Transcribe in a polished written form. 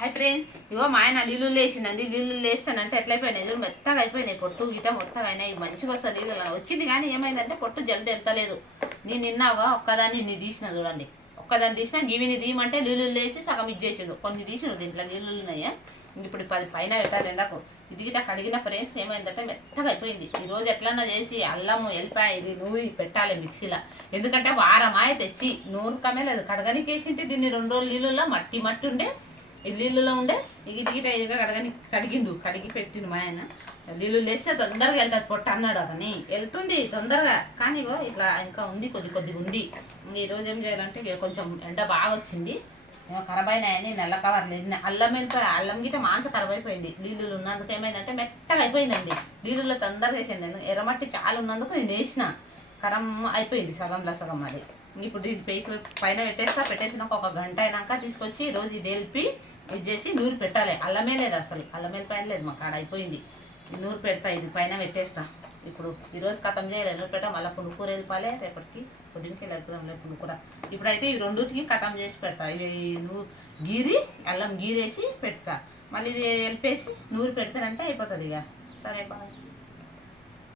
Hi friends, ఇగో మా ఆయన నీళ్ళు లేచిందండి. నీళ్ళు లేస్తానంటే ఎట్లయిపోయినాయి చూడు, మెత్తగా అయిపోయినాయి. పొట్టు గిట మొత్తగా అయినాయి. మంచిగా వస్తుంది నీళ్ళు వచ్చింది, కానీ ఏమైందంటే పొట్టు జల్ది వెళ్తలేదు. నేను నిన్నాగా ఒక్కదాన్ని ఇన్ని తీసిన చూడండి. ఒక్కదాన్ని తీసిన గివిని తీయమంటే నీళ్ళు లేసి సగం ఇచ్చేసిండు. కొన్ని తీసిండు, దీంట్లో నీళ్ళు ఉన్నాయి. ఇప్పుడు 10 పైన పెట్టాలి ఎండకు. ఇది గిట కడిగిన ఫ్రెండ్స్ ఏమైందంటే మెత్తగా అయిపోయింది. ఈరోజు ఎట్లన్నా చేసి అల్లము ఎల్లిపాయ ఇది నూరి పెట్టాలి మిక్సీలో. ఎందుకంటే వారమాయ తెచ్చి నూరుకమే లేదు, కడగనికి వేసింటే దీన్ని 2 రోజులు నీళ్ళలో మట్టి మట్టి ఉండే నీళ్ళలో ఉండే ఇగిట కడిగి పెట్టిండు మా ఆయన. నీళ్ళు లేస్తే తొందరగా వెళ్తుంది పొట్ట అన్నాడు. అతని వెళ్తుంది తొందరగా, కానీ ఇగో ఇట్లా ఇంకా ఉంది, కొద్దిగా ఉంది. ఈరోజు ఏం చేయాలంటే కొంచెం ఎండ బాగా వచ్చింది, ఖరాబ్ అయినాయని నల్ల కవర్లు అల్లం వెళ్ళిపోయి అల్లం గిట్ట మాంస ఖరాబ్ అయిపోయింది. నీళ్ళు ఉన్నందుకు ఏమైందంటే మెత్తగా అయిపోయిందండి. నీళ్ళలో తొందరగా వేసింది. ఎర్రమట్టి చాలా ఉన్నందుకు నేను వేసిన ఖరం అయిపోయింది సగంలో సగం. అది ఇప్పుడు ఇది పైన పెట్టేసినాక 1 గంట అయినాక తీసుకొచ్చి రోజు ఇది వెళ్ళి ఇది చేసి నూరు పెట్టాలి. అల్లమే లేదు, అసలు అల్లం పైన లేదు, మా కాడ అయిపోయింది. నూరు పెడతా, ఇది పైన పెట్టేస్తా. ఇప్పుడు ఈరోజు కథం చేయలేదు, నూరు పెట్టా. మళ్ళీ పుండుకూర వెళ్ళిపోలే, రేపటికి పొద్దునకి వెళ్ళిపోదాం లేదు పుండుకూర. ఇప్పుడైతే ఈ రెండుటికి కథం చేసి పెడతా. ఇవి గీరి అల్లం గీరేసి పెడతా. మళ్ళీ ఇది వెళ్ళిపేసి నూరు పెడతానంటే అయిపోతుంది ఇక. సరే బాయ్.